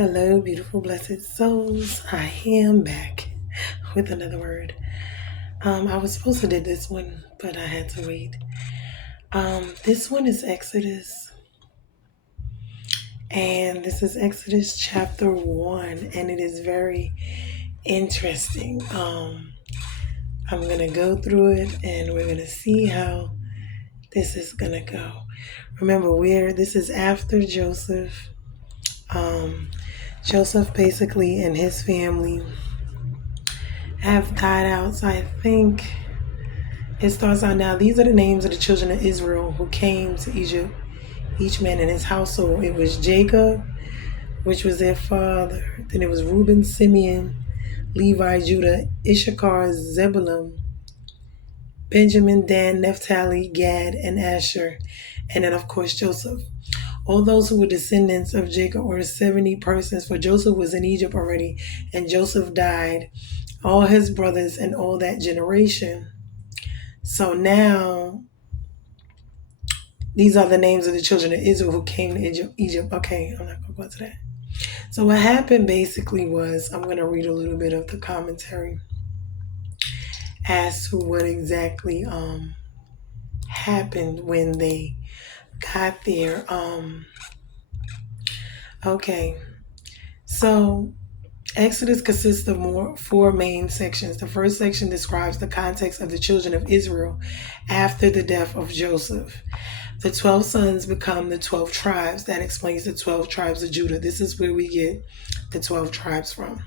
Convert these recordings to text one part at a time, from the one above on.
Hello, beautiful, blessed souls. I am back with another word. I was supposed to do this one, but I had to wait. This one is Exodus, and this is Exodus chapter 1, and it is very interesting. I'm going to go through it, and we're going to see how this is going to go. Remember, this is after Joseph. Joseph basically and his family have died out, so I think it starts out now. These are the names of the children of Israel who came to Egypt, each man in his household. It was Jacob, which was their father. Then it was Reuben, Simeon, Levi, Judah, Issachar, Zebulun, Benjamin, Dan, Naphtali, Gad, and Asher. And then, of course, Joseph. All those who were descendants of Jacob were 70 persons, for Joseph was in Egypt already, and Joseph died, all his brothers, and all that generation. So now, these are the names of the children of Israel who came to Egypt. Okay, I'm not going to go into that. So what happened basically was, I'm going to read a little bit of the commentary as to what exactly happened when they got there. Okay, so Exodus consists of four main sections. The first section describes the context of the children of Israel after the death of Joseph. The 12 sons become the 12 tribes. That explains the 12 tribes of Judah. This is where we get the 12 tribes from.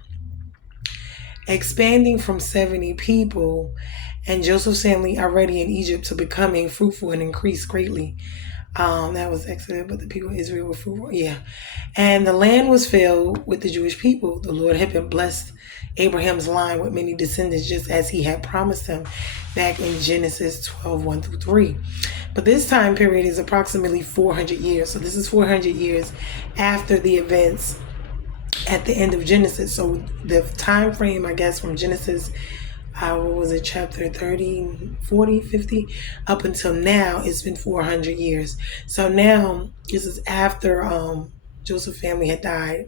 Expanding from 70 people and Joseph's family already in Egypt to becoming fruitful and increase greatly. That was Exodus, but the people of Israel were fruitful. Yeah. And the land was filled with the Jewish people. The Lord had been blessed Abraham's line with many descendants, just as he had promised him back in Genesis 12, 1 through 3. But this time period is approximately 400 years. So this is 400 years after the events at the end of Genesis. So the time frame, I guess, from Genesis what was it, chapter 30, 40, 50, up until now, it's been 400 years. So now, this is after Joseph's family had died.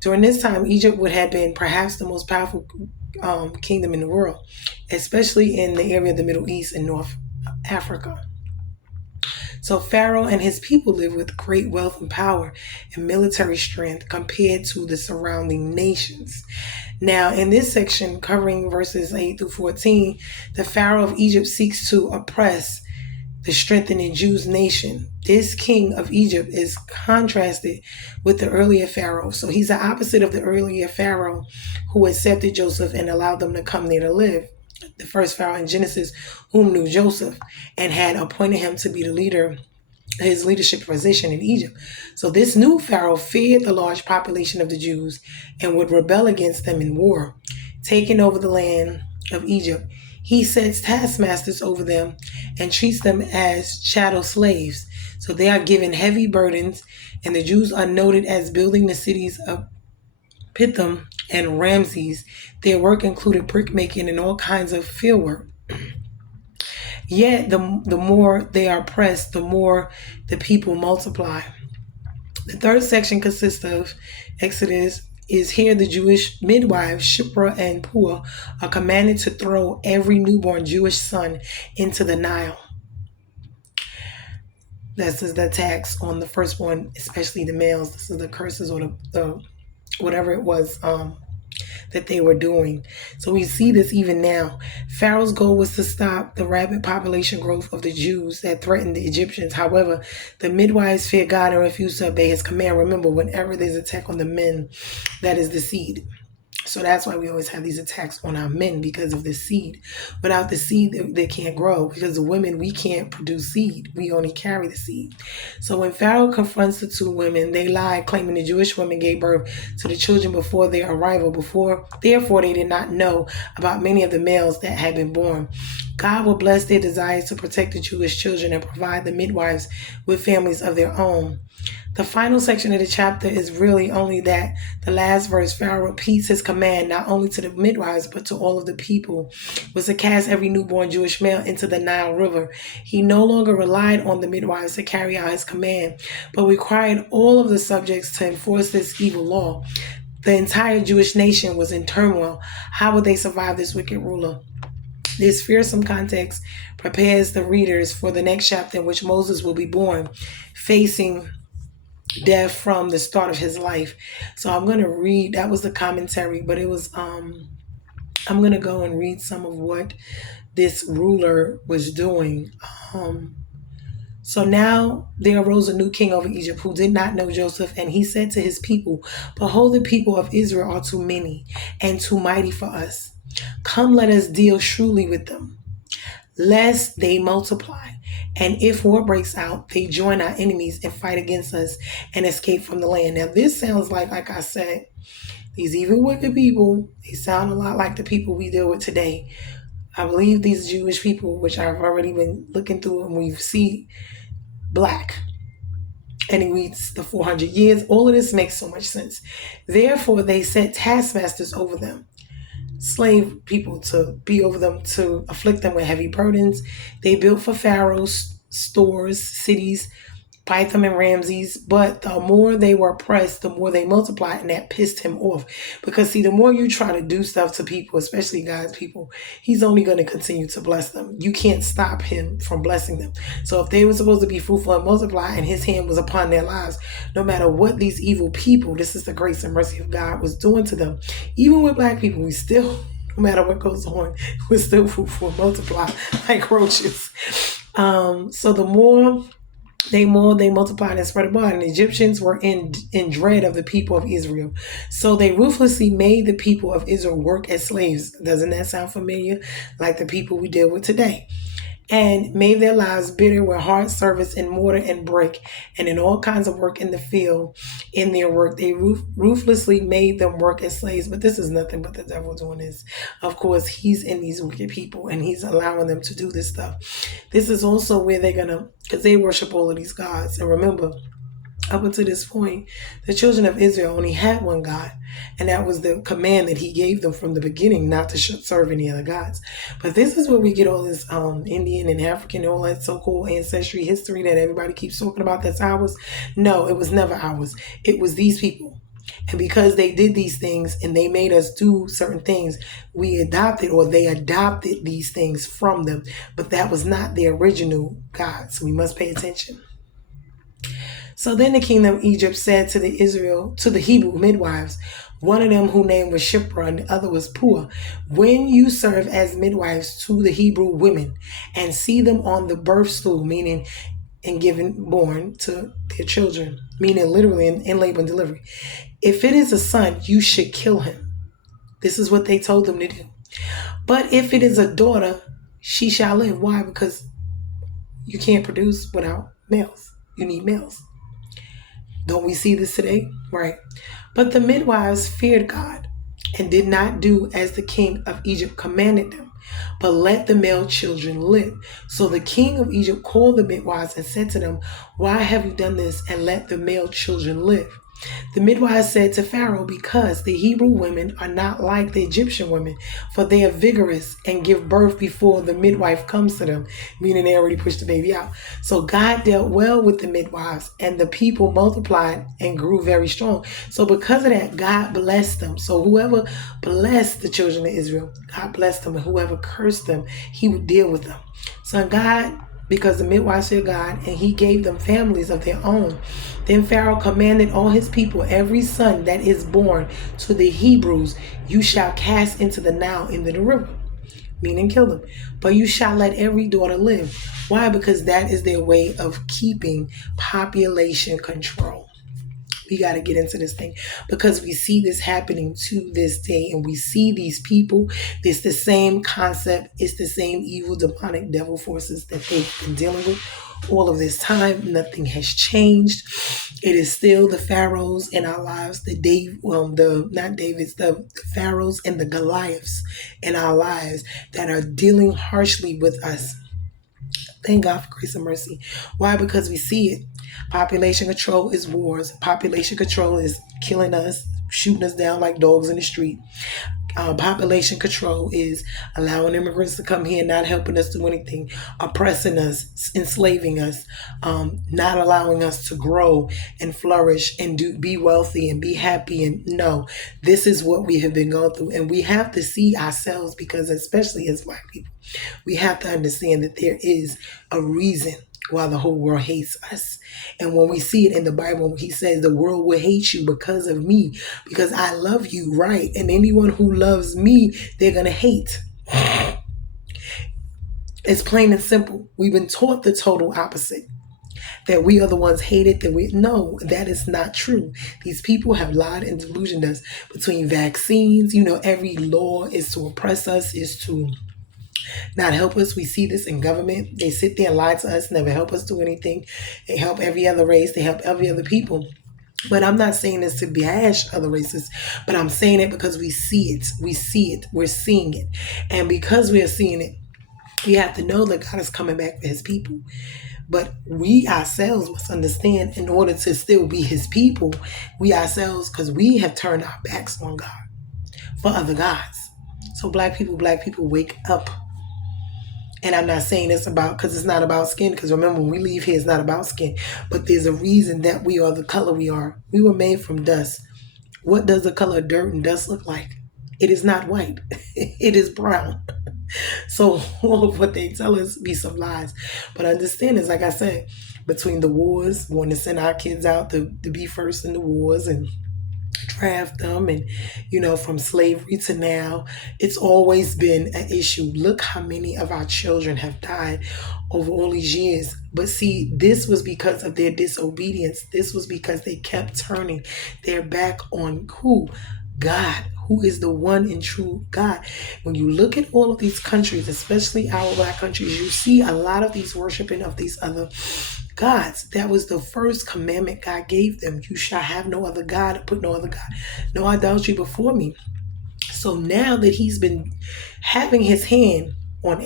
During this time, Egypt would have been perhaps the most powerful kingdom in the world, especially in the area of the Middle East and North Africa. So Pharaoh and his people lived with great wealth and power and military strength compared to the surrounding nations. Now, in this section, covering verses 8 through 14, the Pharaoh of Egypt seeks to oppress the strengthening Jews nation. This king of Egypt is contrasted with the earlier Pharaoh. So he's the opposite of the earlier Pharaoh who accepted Joseph and allowed them to come there to live. The first Pharaoh in Genesis, whom knew Joseph and had appointed him to be the leader, his leadership position in Egypt. So this new Pharaoh feared the large population of the Jews and would rebel against them in war, taking over the land of Egypt. He sets taskmasters over them and treats them as chattel slaves. So they are given heavy burdens, and the Jews are noted as building the cities of Pithom and Ramses. Their work included brickmaking and all kinds of field work. Yet the more they are pressed, the more the people multiply. The third section consists of Exodus. Is here the Jewish midwives, Shiphrah and Puah, are commanded to throw every newborn Jewish son into the Nile. This is the tax on the firstborn, especially the males. This is the curses or the whatever it was that they were doing. So we see this even now. Pharaoh's goal was to stop the rapid population growth of the Jews that threatened the Egyptians. However, the midwives feared God and refused to obey his command. Remember, whenever there's an attack on the men, that is the seed. So that's why we always have these attacks on our men, because of the seed. Without the seed, they can't grow, because the women, we can't produce seed. We only carry the seed. So when Pharaoh confronts the two women, they lied, claiming the Jewish women gave birth to the children before their arrival. Therefore, they did not know about many of the males that had been born. God will bless their desires to protect the Jewish children and provide the midwives with families of their own. The final section of the chapter is really only that. The last verse, Pharaoh repeats his command not only to the midwives but to all of the people, was to cast every newborn Jewish male into the Nile River. He no longer relied on the midwives to carry out his command, but required all of the subjects to enforce this evil law. The entire Jewish nation was in turmoil. How would they survive this wicked ruler? This fearsome context prepares the readers for the next chapter in which Moses will be born, facing death from the start of his life. So I'm going to read, that was the commentary, but it was, I'm going to go and read some of what this ruler was doing. So now there arose a new king over Egypt who did not know Joseph, and he said to his people, behold, the people of Israel are too many and too mighty for us. Come, let us deal shrewdly with them, lest they multiply. And if war breaks out, they join our enemies and fight against us and escape from the land. Now, this sounds like I said, these evil, wicked people, they sound a lot like the people we deal with today. I believe these Jewish people, which I've already been looking through, and we see black, and he reads the 400 years. All of this makes so much sense. Therefore, they set taskmasters over them, slave people to be over them, to afflict them with heavy burdens. They built for Pharaoh stores, cities, Pithom and Ramses, but the more they were oppressed, the more they multiplied, and that pissed him off. Because see, the more you try to do stuff to people, especially God's people, he's only going to continue to bless them. You can't stop him from blessing them. So if they were supposed to be fruitful and multiply, and his hand was upon their lives, no matter what these evil people, this is the grace and mercy of God, was doing to them. Even with black people, we still, no matter what goes on, we're still fruitful and multiply like roaches. So the more they multiplied and spread abroad, and the Egyptians were in dread of the people of Israel. So they ruthlessly made the people of Israel work as slaves. Doesn't that sound familiar? Like the people we deal with today. And made their lives bitter with hard service in mortar and brick and in all kinds of work in the field. In their work, they ruthlessly made them work as slaves. But this is nothing but the devil doing this. Of course, he's in these wicked people, and he's allowing them to do this stuff. This is also where they're going to, because they worship all of these gods. And remember, up until this point, the children of Israel only had one God, and that was the command that he gave them from the beginning, not to serve any other gods. But this is where we get all this Indian and African and all that so-called ancestry history that everybody keeps talking about that's ours. No, it was never ours. It was these people. And because they did these things and they made us do certain things, we adopted, or they adopted these things from them. But that was not the original God, so we must pay attention. So then the kingdom of Egypt said to the Hebrew midwives, one of them whose name was Shipra and the other was Puah, when you serve as midwives to the Hebrew women and see them on the birth stool, meaning and born to their children, meaning literally in labor and delivery, if it is a son, you should kill him. This is what they told them to do. But if it is a daughter, she shall live. Why? Because you can't produce without males. You need males. Don't we see this today? Right. But the midwives feared God and did not do as the king of Egypt commanded them, but let the male children live. So the king of Egypt called the midwives and said to them, why have you done this and let the male children live? The midwives said to Pharaoh, because the Hebrew women are not like the Egyptian women, for they are vigorous and give birth before the midwife comes to them, meaning they already pushed the baby out. So God dealt well with the midwives, and the people multiplied and grew very strong. So because of that, God blessed them. So whoever blessed the children of Israel, God blessed them, and whoever cursed them, he would deal with them. So God, because the midwives feared God, and he gave them families of their own. Then Pharaoh commanded all his people, every son that is born to the Hebrews, you shall cast into the Nile, into the river, meaning kill them. But you shall let every daughter live. Why? Because that is their way of keeping population control. We got to get into this thing because we see this happening to this day, and we see these people. It's the same concept. It's the same evil, demonic devil forces that they've been dealing with all of this time. Nothing has changed. It is still the pharaohs in our lives, the pharaohs and the Goliaths in our lives that are dealing harshly with us. Thank God for grace and mercy. Why? Because we see it. Population control is wars. Population control is killing us, shooting us down like dogs in the street. Population control is allowing immigrants to come here, not helping us do anything, oppressing us, enslaving us, not allowing us to grow and flourish and be wealthy and be happy. And no, this is what we have been going through. And we have to see ourselves, because especially as Black people, we have to understand that there is a reason why the whole world hates us. And when we see it in the Bible, he says the world will hate you because of me, because I love you, right? And anyone who loves me, they're going to hate. It's plain and simple. We've been taught the total opposite, that we are the ones hated, no, that is not true. These people have lied and delusioned us between vaccines. Every law is to oppress us, is to not help us. We see this in government. They sit there and lie to us, never help us do anything. They help every other race. They help every other people. But I'm not saying this to bash other races, but I'm saying it because we see it. We see it. We're seeing it. And because we are seeing it, we have to know that God is coming back for his people. But we ourselves must understand, in order to still be his people, we ourselves, because we have turned our backs on God for other gods. So black people, wake up. And I'm not saying this because it's not about skin, because remember, when we leave here, it's not about skin. But there's a reason that we are the color we are. We were made from dust. What does the color of dirt and dust look like? It is not white. It is brown. So all of what they tell us be some lies. But understand is, like I said, between the wars, wanting to send our kids out to be first in the wars and draft them, and from slavery to now, it's always been an issue. Look how many of our children have died over all these years. But see, this was because of their disobedience. This was because they kept turning their back on who? God, who is the one and true God. When you look at all of these countries, especially our Black countries, you see a lot of these worshiping of these other gods. That was the first commandment God gave them. You shall have no other God, put no other God, no idolatry before me. So now that he's been having his hand on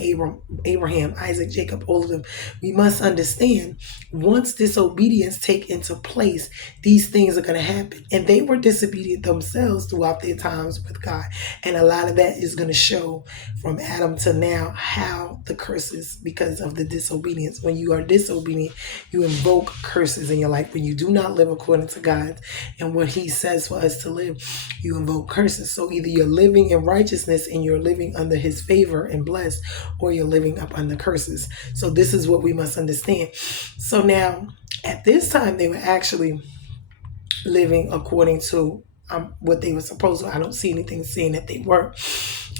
Abraham, Isaac, Jacob, all of them, we must understand, once disobedience take into place, these things are going to happen. And they were disobedient themselves throughout their times with God. And a lot of that is going to show from Adam to now, how the curses, because of the disobedience. When you are disobedient, you invoke curses in your life. When you do not live according to God and what he says for us to live, you invoke curses. So either you're living in righteousness and you're living under his favor and blessed, or you're living up under curses. So this is what we must understand. So now, at this time, they were actually living according to what they were supposed to. I don't see anything saying that they were.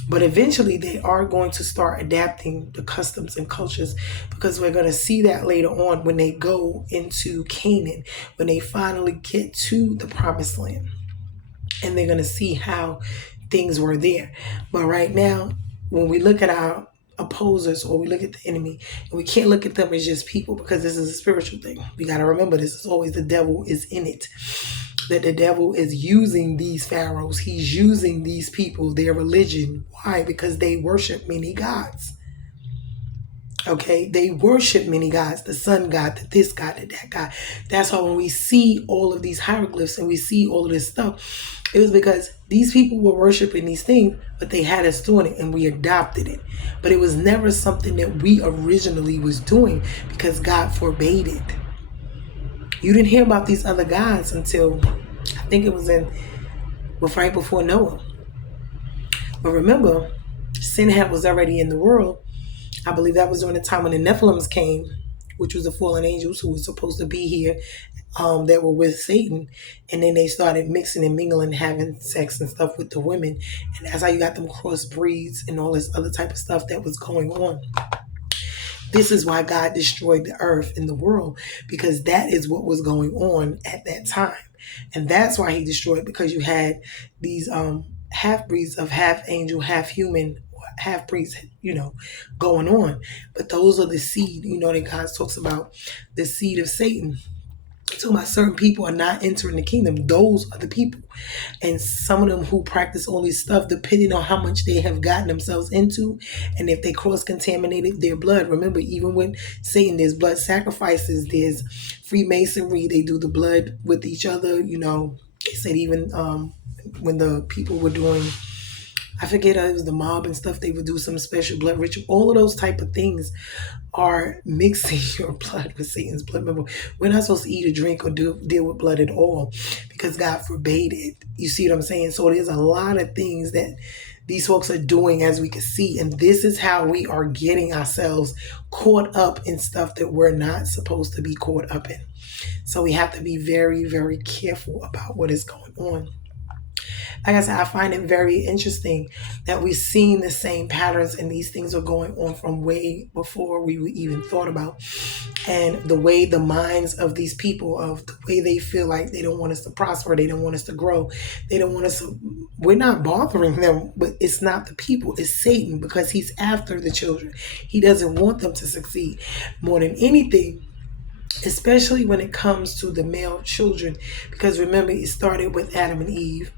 But eventually they are going to start adapting the customs and cultures, because we're going to see that later on when they go into Canaan, when they finally get to the promised land. And they're going to see how things were there. But right now, when we look at our opposers, or we look at the enemy, and we can't look at them as just people, because this is a spiritual thing. We got to remember, this is always the devil is in it. That the devil is using these pharaohs. He's using these people, their religion. Why? Because they worship many gods. Okay, they worship many gods, the sun god, this god, that god. That's why when we see all of these hieroglyphs and we see all of this stuff, it was because these people were worshiping these things, but they had us doing it and we adopted it. But it was never something that we originally was doing, because God forbade it. You didn't hear about these other gods until, I think it was right before Noah. But remember, sin was already in the world. I believe that was during the time when the Nephilims came, which was the fallen angels who were supposed to be here, that were with Satan. And then they started mixing and mingling, having sex and stuff with the women. And that's how you got them crossbreeds and all this other type of stuff that was going on. This is why God destroyed the earth and the world, because that is what was going on at that time. And that's why he destroyed, because you had these half breeds of half angel, half human, half-breeds, going on. But those are the seed, that God talks about, the seed of Satan. Talking about certain people are not entering the kingdom. Those are the people. And some of them who practice all this stuff, depending on how much they have gotten themselves into, and if they cross-contaminated their blood. Remember, even with Satan, there's blood sacrifices, there's Freemasonry, they do the blood with each other. They said even when the people were doing, I forget, it was the mob and stuff, they would do some special blood ritual. All of those type of things are mixing your blood with Satan's blood. Remember, we're not supposed to eat or drink or deal with blood at all because God forbade it. You see what I'm saying? So there's a lot of things that these folks are doing, as we can see. And this is how we are getting ourselves caught up in stuff that we're not supposed to be caught up in. So we have to be very, very careful about what is going on. Like I said, I find it very interesting that we've seen the same patterns, and these things are going on from way before we even thought about. And the way the minds of these people, of the way they feel like they don't want us to prosper, they don't want us to grow, they don't want us to, we're not bothering them, but it's not the people, it's Satan, because he's after the children. He doesn't want them to succeed more than anything, especially when it comes to the male children, because remember, it started with Adam and Eve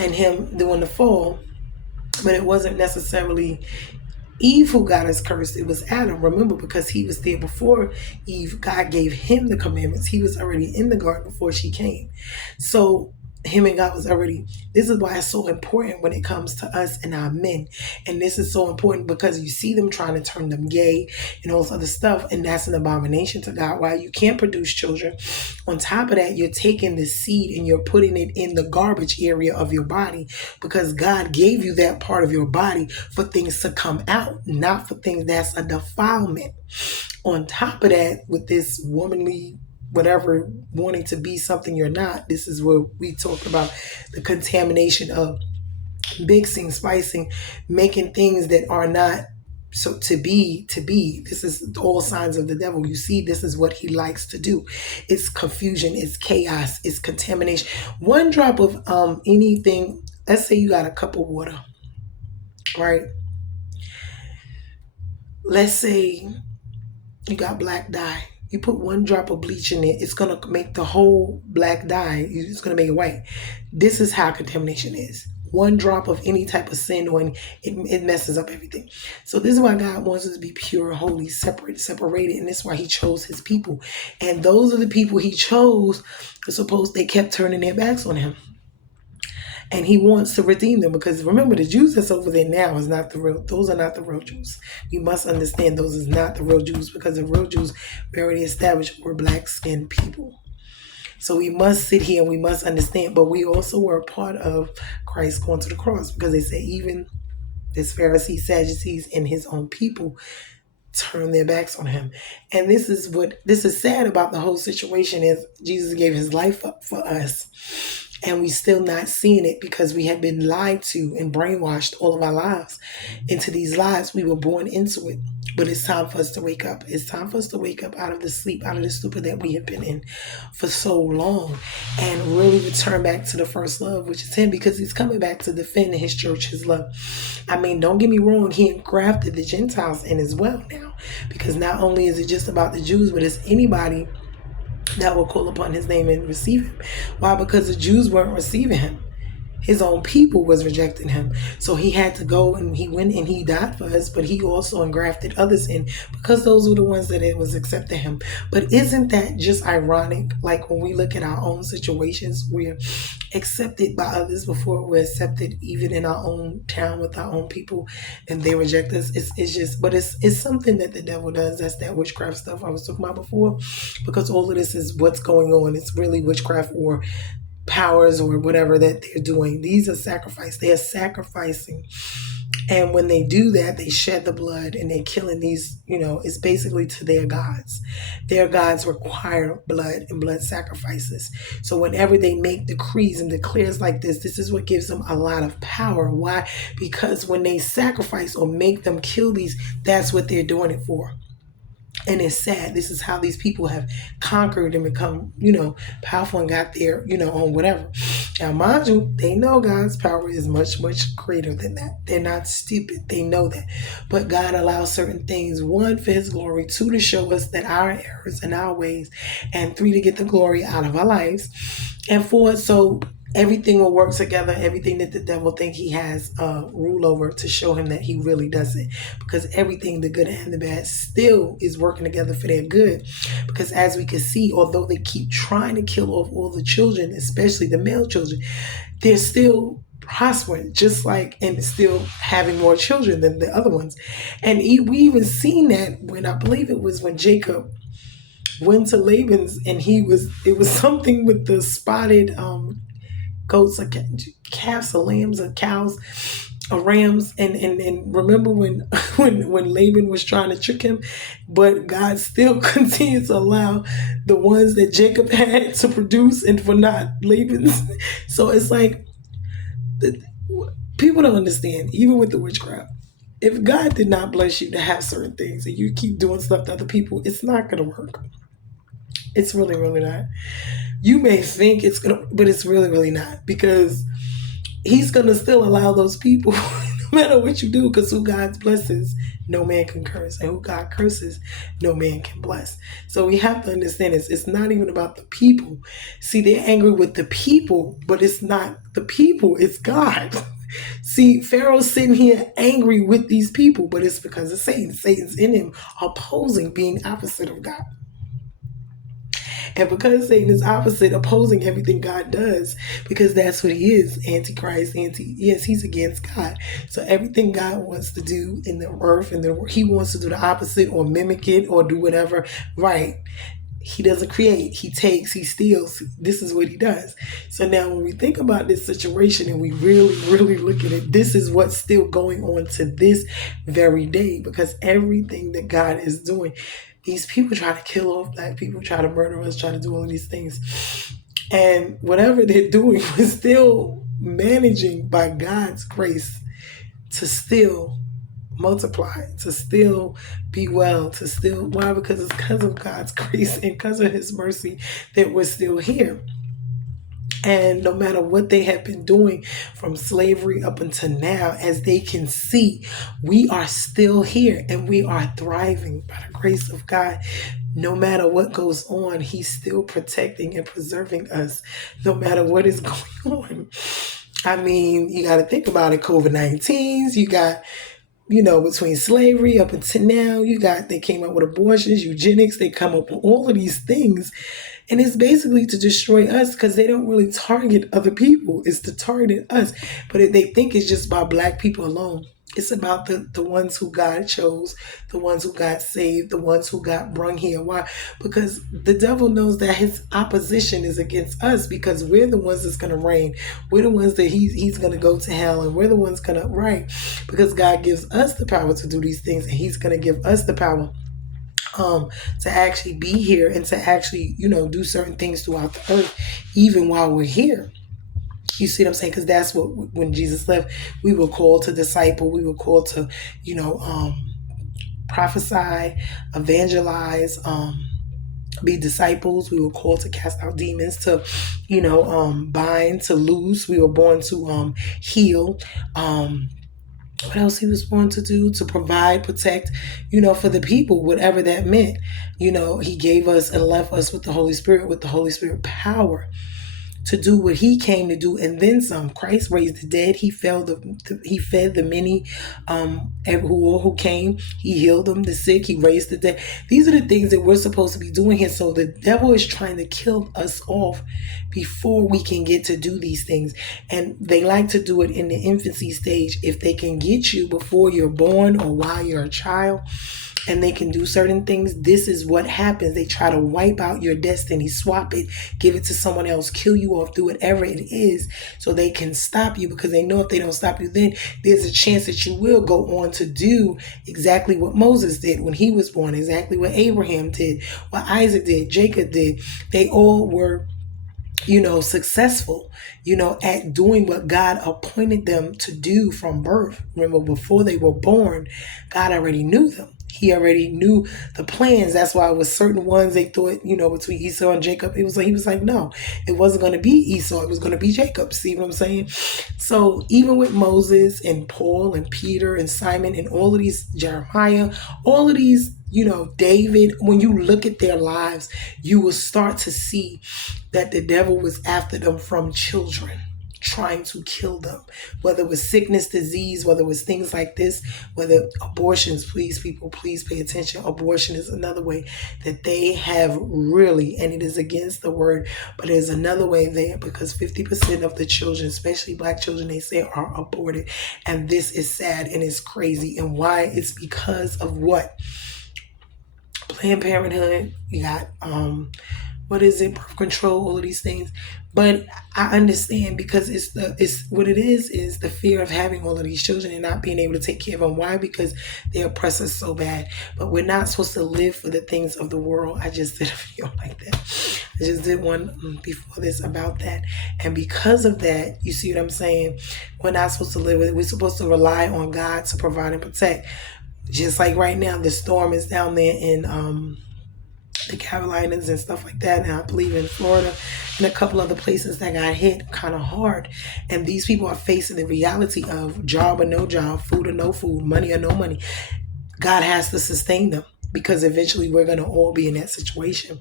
and him doing the fall, but it wasn't necessarily Eve who got us cursed. It was Adam. Remember, because he was there before Eve. God gave him the commandments. He was already in the garden before she came. So him and God was already, this is why it's so important when it comes to us and our men. And this is so important because you see them trying to turn them gay and all this other stuff, and that's an abomination to God. Why you can't produce children. On top of that, you're taking the seed and you're putting it in the garbage area of your body, because God gave you that part of your body for things to come out, not for things that's a defilement. On top of that, with this womanly whatever, wanting to be something you're not, this is where we talk about the contamination of mixing, spicing, making things that are not so to be. This is all signs of the devil. You see, this is what he likes to do. It's confusion, it's chaos, it's contamination. One drop of anything, let's say you got a cup of water, right? Let's say you got black dye. You put one drop of bleach in it, it's going to make the whole black dye, it's going to make it white. This is how contamination is. One drop of any type of sin, or it messes up everything. So this is why God wants us to be pure, holy, separated. And this is why he chose his people. And those are the people he chose. Suppose they kept turning their backs on him. And he wants to redeem them, because remember, the Jews that's over there now is not the real, those are not the real Jews. We must understand those is not the real Jews, because the real Jews, we already established, were black-skinned people. So we must sit here and we must understand, but we also were a part of Christ going to the cross, because they say even this Pharisees, Sadducees, and his own people turn their backs on him. And this is sad about the whole situation, is Jesus gave his life up for us. And we still not seeing it, because we have been lied to and brainwashed all of our lives into these lies. We were born into it. But it's time for us to wake up. It's time for us to wake up out of the sleep, out of the stupor that we have been in for so long, and really return back to the first love, which is him, because he's coming back to defend his church, his love. I mean, don't get me wrong, he engrafted the Gentiles in as well now, because not only is it just about the Jews, but it's anybody that will call upon his name and receive him. Why? Because the Jews weren't receiving him. His own people was rejecting him. So he had to go, and he went and he died for us, but he also engrafted others in, because those were the ones that it was accepting him. But isn't that just ironic? Like when we look at our own situations, we're accepted by others before we're accepted even in our own town with our own people, and they reject us. It's just, but it's something that the devil does. That's that witchcraft stuff I was talking about before, because all of this is what's going on. It's really witchcraft or powers or whatever that they're doing. These are sacrifice. They are sacrificing. And when they do that, they shed the blood and they're killing these, it's basically to their gods. Their gods require blood and blood sacrifices. So whenever they make decrees and declares like this is what gives them a lot of power. Why? Because when they sacrifice or make them kill these, that's what they're doing it for. And it's sad. This is how these people have conquered and become, powerful and got there, on whatever. Now, mind you, they know God's power is much, much greater than that. They're not stupid. They know that. But God allows certain things, one, for his glory, two, to show us that our errors and our ways, and three, to get the glory out of our lives, and four, so everything will work together. Everything that the devil think he has rule over, to show him that he really doesn't, because everything, the good and the bad, still is working together for their good. Because as we can see, although they keep trying to kill off all the children, especially the male children, they're still prospering, just like, and still having more children than the other ones. And we even seen that when, I believe it was when Jacob went to Laban's, and it was something with the spotted goats, or calves, or lambs, or cows, or rams, and remember when when Laban was trying to trick him, but God still continued to allow the ones that Jacob had to produce, and for not Laban's. So it's like, people don't understand, even with the witchcraft. If God did not bless you to have certain things, and you keep doing stuff to other people, it's not going to work. It's really, really not. You may think it's going to, but it's really, really not, because he's going to still allow those people, no matter what you do, because who God blesses, no man can curse. And who God curses, no man can bless. So we have to understand this. It's not even about the people. See, they're angry with the people, but it's not the people, it's God. See, Pharaoh's sitting here angry with these people, but it's because of Satan. Satan's in him, opposing, being opposite of God. And because Satan is opposite, opposing everything God does, because that's what he is, Antichrist, yes, he's against God. So everything God wants to do in the earth, and he wants to do the opposite, or mimic it, or do whatever, right? He doesn't create, he takes, he steals. This is what he does. So now when we think about this situation, and we really, really look at it, this is what's still going on to this very day, because everything that God is doing, these people try to kill off black people, try to murder us, try to do all of these things. And whatever they're doing, we're still managing by God's grace to still multiply, to still be well, to still, why? Because it's because of God's grace and because of his mercy that we're still here. And no matter what they have been doing from slavery up until now, as they can see, we are still here and we are thriving by the grace of God. No matter what goes on, he's still protecting and preserving us, no matter what is going on. I mean, you got to think about it. COVID-19s, you got, between slavery up until now, they came up with abortions, eugenics, they come up with all of these things. And it's basically to destroy us, because they don't really target other people. It's to target us. But they think it's just about black people alone. It's about the ones who God chose, the ones who got saved, the ones who got brung here. Why? Because the devil knows that his opposition is against us, because we're the ones that's going to reign. We're the ones that he's going to go to hell, and we're the ones going to, right? Because God gives us the power to do these things, and he's going to give us the power to actually be here, and to actually, do certain things throughout the earth, even while we're here. You see what I'm saying? Because that's what, when Jesus left, we were called to disciple. We were called to, prophesy, evangelize, be disciples. We were called to cast out demons, to, bind, to loose. We were born to heal. What else he was born to do? To provide, protect, for the people, whatever that meant. He gave us and left us with the Holy Spirit power to do what he came to do, and then some. Christ raised the dead. He fed the many who came. He healed them, the sick. He raised the dead. These are the things that we're supposed to be doing here. So the devil is trying to kill us off before we can get to do these things. And they like to do it in the infancy stage. If they can get you before you're born or while you're a child, and they can do certain things, this is what happens. They try to wipe out your destiny, swap it, give it to someone else, kill you off, do whatever it is, so they can stop you, because they know if they don't stop you, then there's a chance that you will go on to do exactly what Moses did when he was born, exactly what Abraham did, what Isaac did, Jacob did. They all were successful, at doing what God appointed them to do from birth. Remember, before they were born, God already knew them. He already knew the plans. That's why with certain ones they thought, between Esau and Jacob, it was like he was like, no, it wasn't going to be Esau. It was going to be Jacob. See what I'm saying? So even with Moses and Paul and Peter and Simon and all of these, Jeremiah, all of these, David, when you look at their lives, you will start to see that the devil was after them from children, trying to kill them, whether it was sickness, disease, whether it was things like this, whether abortions. Please, people, please pay attention. Abortion is another way that they have really, and it is against the word, but there's another way there, because 50% of the children, especially black children, they say are aborted. And this is sad and it's crazy. And why? It's because of what? Planned Parenthood. You got what is it, birth control, all of these things. But I understand, because it's what it is the fear of having all of these children and not being able to take care of them. Why? Because they oppress us so bad. But we're not supposed to live for the things of the world. I just did a video like that. I just did one before this about that. And because of that, you see what I'm saying? We're not supposed to live with it. We're supposed to rely on God to provide and protect. Just like right now, the storm is down there in the Carolinas and stuff like that, and I believe in Florida and a couple other places that got hit kind of hard. And these people are facing the reality of job or no job, food or no food, money or no money. God has to sustain them, because eventually we're going to all be in that situation.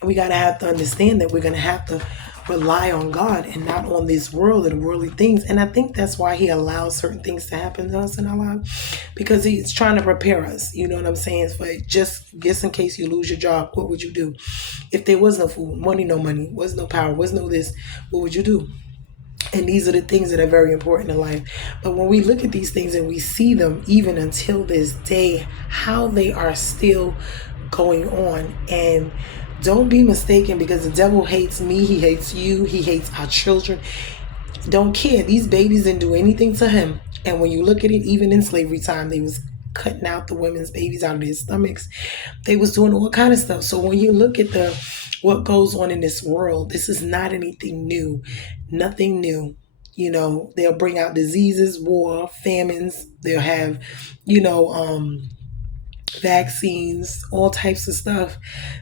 And we got to have to understand that we're going to have to rely on God and not on this world and worldly things. And I think that's why he allows certain things to happen to us in our lives, because he's trying to prepare us. You know what I'm saying? For just in case you lose your job, what would you do? If there was no food, no money, was no power, was no this, what would you do? And these are the things that are very important in life. But when we look at these things and we see them, even until this day, how they are still going on. And don't be mistaken, because the devil hates me, he hates you, he hates our children. Don't care. These babies didn't do anything to him. And when you look at it, even in slavery time, they was cutting out the women's babies out of their stomachs. They was doing all kind of stuff. So when you look at what goes on in this world, this is not anything new. Nothing new. They'll bring out diseases, war, famines. They'll have, vaccines, all types of stuff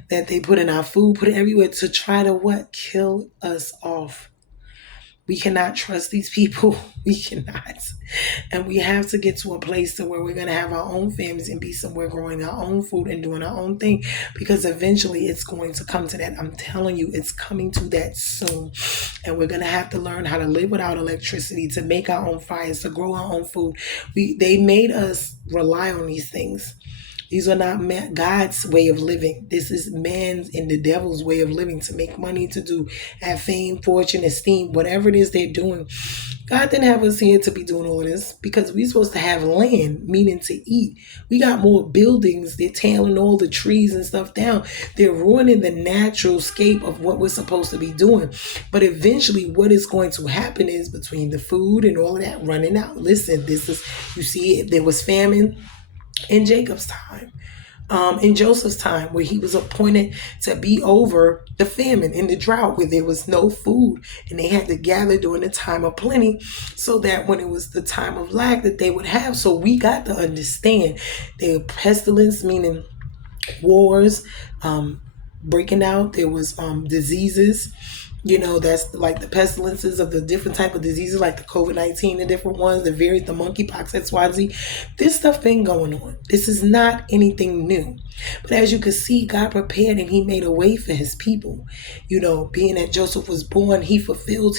that they put in our food, put it everywhere to try to what? Kill us off. We cannot trust these people. We cannot. And we have to get to a place to where we're going to have our own families and be somewhere growing our own food and doing our own thing, because eventually it's going to come to that. I'm telling you, it's coming to that soon. And we're going to have to learn how to live without electricity, to make our own fires, to grow our own food. They made us rely on these things. These are not God's way of living. This is man's and the devil's way of living, to make money, to have fame, fortune, esteem, whatever it is they're doing. God didn't have us here to be doing all this, because we're supposed to have land, meaning to eat. We got more buildings. They're tearing all the trees and stuff down. They're ruining the natural scape of what we're supposed to be doing. But eventually what is going to happen is, between the food and all of that running out. Listen, you see it. There was famine in Jacob's time, in Joseph's time, where he was appointed to be over the famine and the drought, where there was no food and they had to gather during the time of plenty, so that when it was the time of lack, that they would have. So we got to understand there were pestilence, meaning wars, breaking out. There was diseases. That's like the pestilences of the different type of diseases, like the COVID-19, the different ones, the monkeypox, XYZ. This stuff been going on. This is not anything new. But as you can see, God prepared and he made a way for his people. Being that Joseph was born, he fulfilled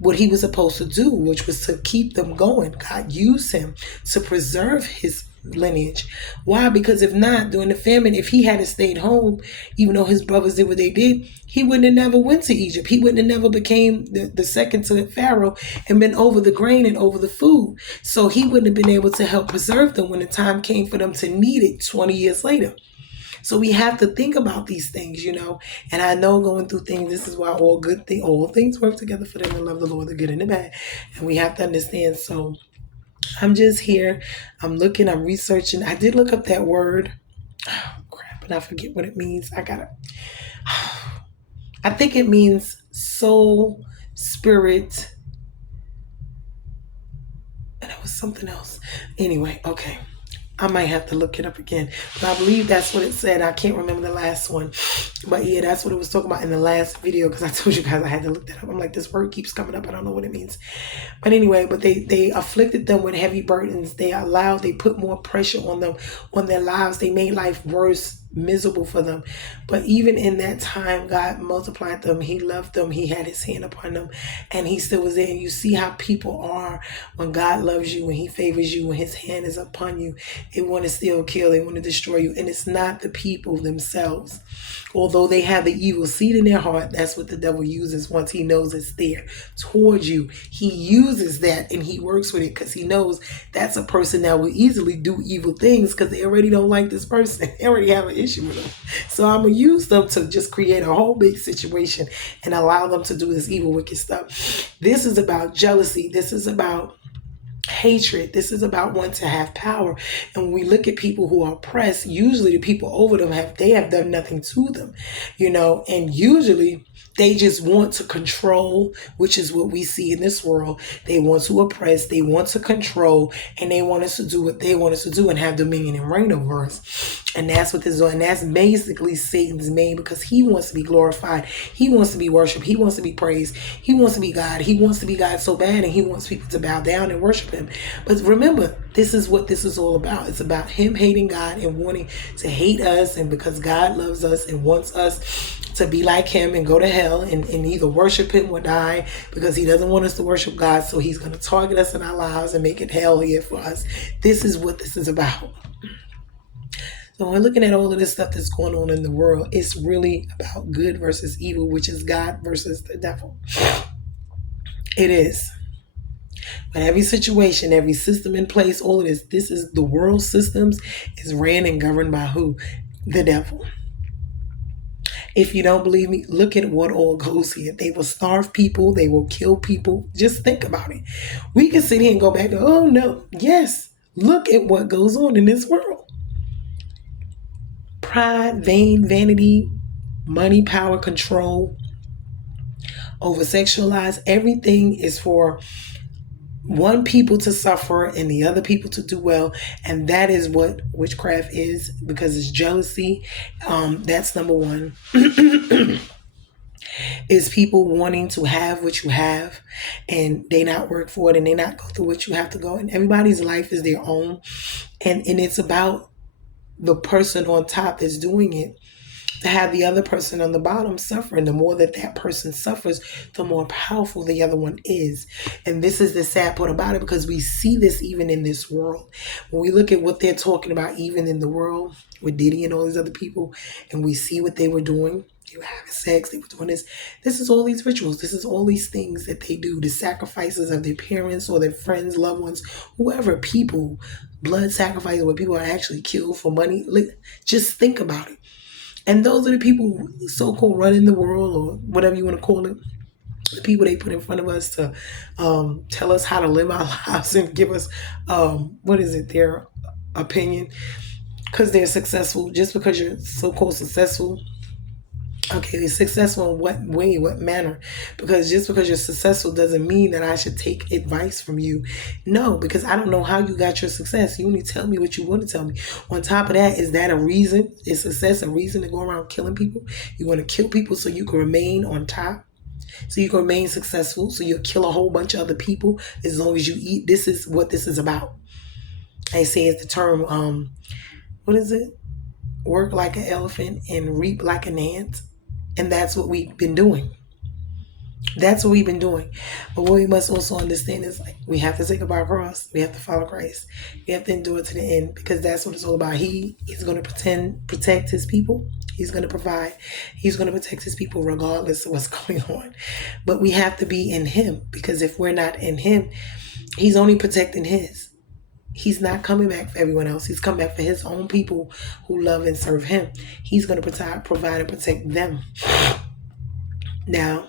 what he was supposed to do, which was to keep them going. God used him to preserve his lineage. Why? Because if not, during the famine, if he had stayed home, even though his brothers did what they did, he wouldn't have never went to Egypt. He wouldn't have never became the second to Pharaoh and been over the grain and over the food. So he wouldn't have been able to help preserve them when the time came for them to need it 20 years later. So we have to think about these things, and I know going through things, this is why all things work together for them that love the Lord, the good and the bad. And we have to understand. So I'm just here. I'm looking, I'm researching. I did look up that word. Oh, crap. And I forget what it means. I think it means soul, spirit. And it was something else. Anyway, okay. I might have to look it up again, but I believe that's what it said. I can't remember the last one, but yeah, that's what it was talking about in the last video, because I told you guys I had to look that up. I'm like, this word keeps coming up. I don't know what it means. But anyway, but they afflicted them with heavy burdens. They put more pressure on them, on their lives. They made life worse, miserable for them. But even in that time, God multiplied them. He loved them. He had his hand upon them, and he still was there. And you see how people are when God loves you, when he favors you, when his hand is upon you. They want to steal, kill, they want to destroy you. And it's not the people themselves. Although they have the evil seed in their heart, that's what the devil uses once he knows it's there towards you. He uses that and he works with it because he knows that's a person that will easily do evil things because they already don't like this person. They already have an issue with them. So I'm going to use them to just create a whole big situation and allow them to do this evil, wicked stuff. This is about jealousy. This is about hatred. This is about wanting to have power. And when we look at people who are oppressed, usually the people over them have done nothing to them, and usually they just want to control, which is what we see in this world. They want to oppress, they want to control, and they want us to do what they want us to do and have dominion and reign over us. And that's what this is. And that's basically Satan's main, because he wants to be glorified. He wants to be worshiped. He wants to be praised. He wants to be God. He wants to be God so bad, and he wants people to bow down and worship him. But remember, this is what this is all about. It's about him hating God and wanting to hate us. And because God loves us and wants us to be like him and go to hell and either worship him or die, because he doesn't want us to worship God. So he's going to target us in our lives and make it hell here for us. This is what this is about. So when we're looking at all of this stuff that's going on in the world, it's really about good versus evil, which is God versus the devil. It is. But every situation, every system in place, all of this is the world systems is ran and governed by who? The devil. If you don't believe me, look at what all goes here. They will starve people. They will kill people. Just think about it. We can sit here and go back to, oh no, yes, look at what goes on in this world. Pride, vanity, money, power, control, over-sexualized. Everything is for one people to suffer and the other people to do well. And that is what witchcraft is, because it's jealousy. That's number one. Is people wanting to have what you have and they not work for it and they not go through what you have to go. And everybody's life is their own. And it's about the person on top that's doing it to have the other person on the bottom suffering. The more that person suffers, the more powerful the other one is. And this is the sad part about it, because we see this even in this world. When we look at what they're talking about, even in the world with Diddy and all these other people, and we see what they were doing. They were having sex, they were doing this. This is all these rituals. This is all these things that they do. The sacrifices of their parents or their friends, loved ones, whoever, people, blood sacrifices where people are actually killed for money. Just think about it. And those are the people so-called running the world, or whatever you want to call it. The people they put in front of us to tell us how to live our lives and give us, their opinion. Because they're successful. Just because you're so-called successful. Okay, they're successful in what way, what manner? Because just because you're successful doesn't mean that I should take advice from you. No, because I don't know how you got your success. You only tell me what you want to tell me. On top of that, is that a reason? Is success a reason to go around killing people? You want to kill people so you can remain on top? So you can remain successful? So you'll kill a whole bunch of other people as long as you eat? This is what this is about. I say it's the term, what is it? Work like an elephant and reap like an ant. And that's what we've been doing. That's what we've been doing. But what we must also understand is, like, we have to take up our cross. We have to follow Christ. We have to endure to the end, because that's what it's all about. He is going to protect his people. He's going to provide. He's going to protect his people regardless of what's going on. But we have to be in him, because if we're not in him, he's only protecting his. He's not coming back for everyone else. He's coming back for his own people who love and serve him. He's going to provide and protect them. Now,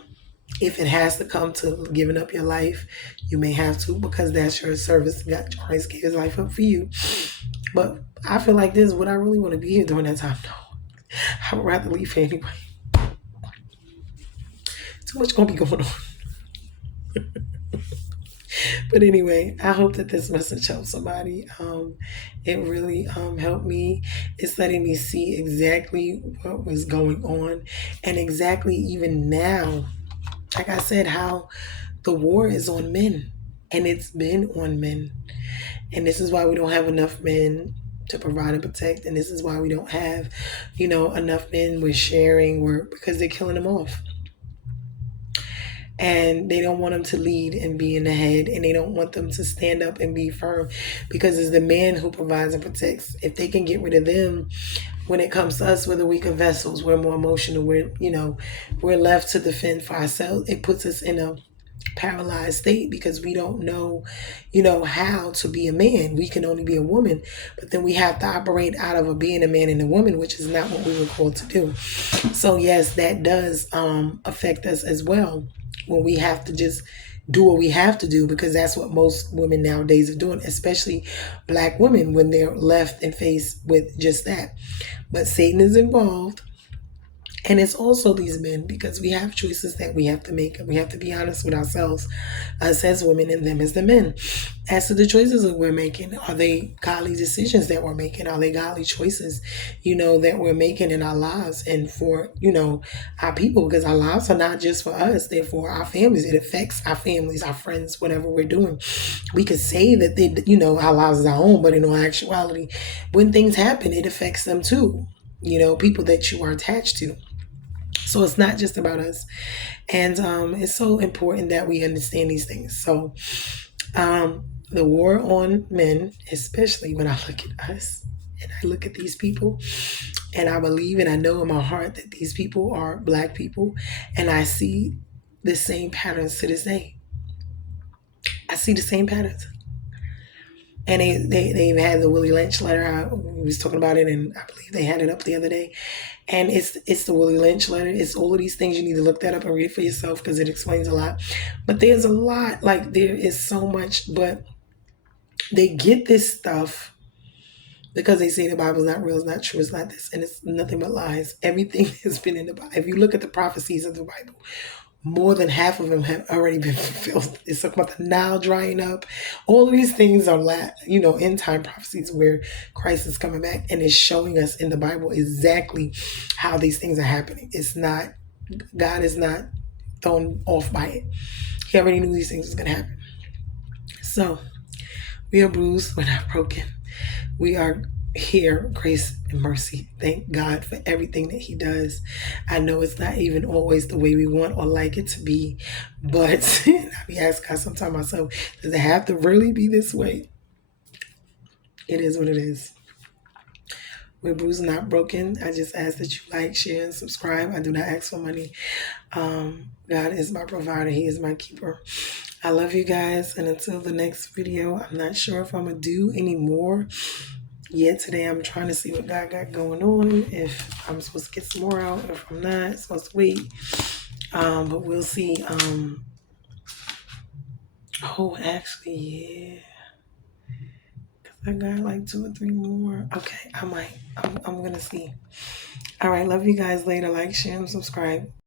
if it has to come to giving up your life, you may have to, because that's your service. God, Christ gave his life up for you. But I feel like this is what I really want to be here during that time. No, I would rather leave here anyway. Too much going to be going on. But anyway, I hope that this message helps somebody. It really helped me. It's letting me see exactly what was going on, and exactly even now, like I said, how the war is on men, and it's been on men. And this is why we don't have enough men to provide and protect. And this is why we don't have, enough men with sharing work, because they're killing them off. And they don't want them to lead and be in the head, and they don't want them to stand up and be firm, because it's the man who provides and protects. If they can get rid of them, when it comes to us, we're the weaker vessels, we're more emotional, we're left to defend for ourselves. It puts us in a paralyzed state, because we don't know, how to be a man. We can only be a woman, but then we have to operate out of being a man and a woman, which is not what we were called to do. So yes, that does affect us as well, when we have to just do what we have to do, because that's what most women nowadays are doing, especially Black women, when they're left and faced with just that. But Satan is involved. And it's also these men, because we have choices that we have to make, and we have to be honest with ourselves, us as women and them as the men. As to the choices that we're making, are they godly decisions that we're making? Are they godly choices, that we're making in our lives and for, our people? Because our lives are not just for us, they're for our families. It affects our families, our friends, whatever we're doing. We could say that our lives is our own, but in all actuality, when things happen, it affects them too. People that you are attached to. So it's not just about us. And it's so important that we understand these things. So the war on men, especially when I look at us and I look at these people, and I believe and I know in my heart that these people are Black people, and I see the same patterns to this day. I see the same patterns. And they've had the Willie Lynch letter. We was talking about it, and I believe they had it up the other day. And it's the Willie Lynch letter. It's all of these things. You need to look that up and read it for yourself, because it explains a lot. But there's a lot. Like, there is so much. But they get this stuff because they say the Bible's not real, it's not true, it's not this, and it's nothing but lies. Everything has been in the Bible. If you look at the prophecies of the Bible, more than half of them have already been fulfilled. It's about the Nile drying up. All of these things are, end time prophecies where Christ is coming back, and is showing us in the Bible exactly how these things are happening. It's not, God is not thrown off by it. He already knew these things was going to happen. So we are bruised, we're not broken. We are here, grace and mercy. Thank God for everything that He does. I know it's not even always the way we want or like it to be, but I be asking God sometimes myself, does it have to really be this way? It is what it is. We're bruised, not broken. I just ask that you like, share, and subscribe. I do not ask for money. God is my provider. He is my keeper. I love you guys. And until the next video, I'm not sure if I'm going to do any more yet today. I'm trying to see what God got going on. If I'm supposed to get some more out. If I'm not, supposed to wait. But we'll see. Actually, yeah. I got like 2 or 3 more. Okay, I might. I'm going to see. All right, love you guys later. Like, share, and subscribe.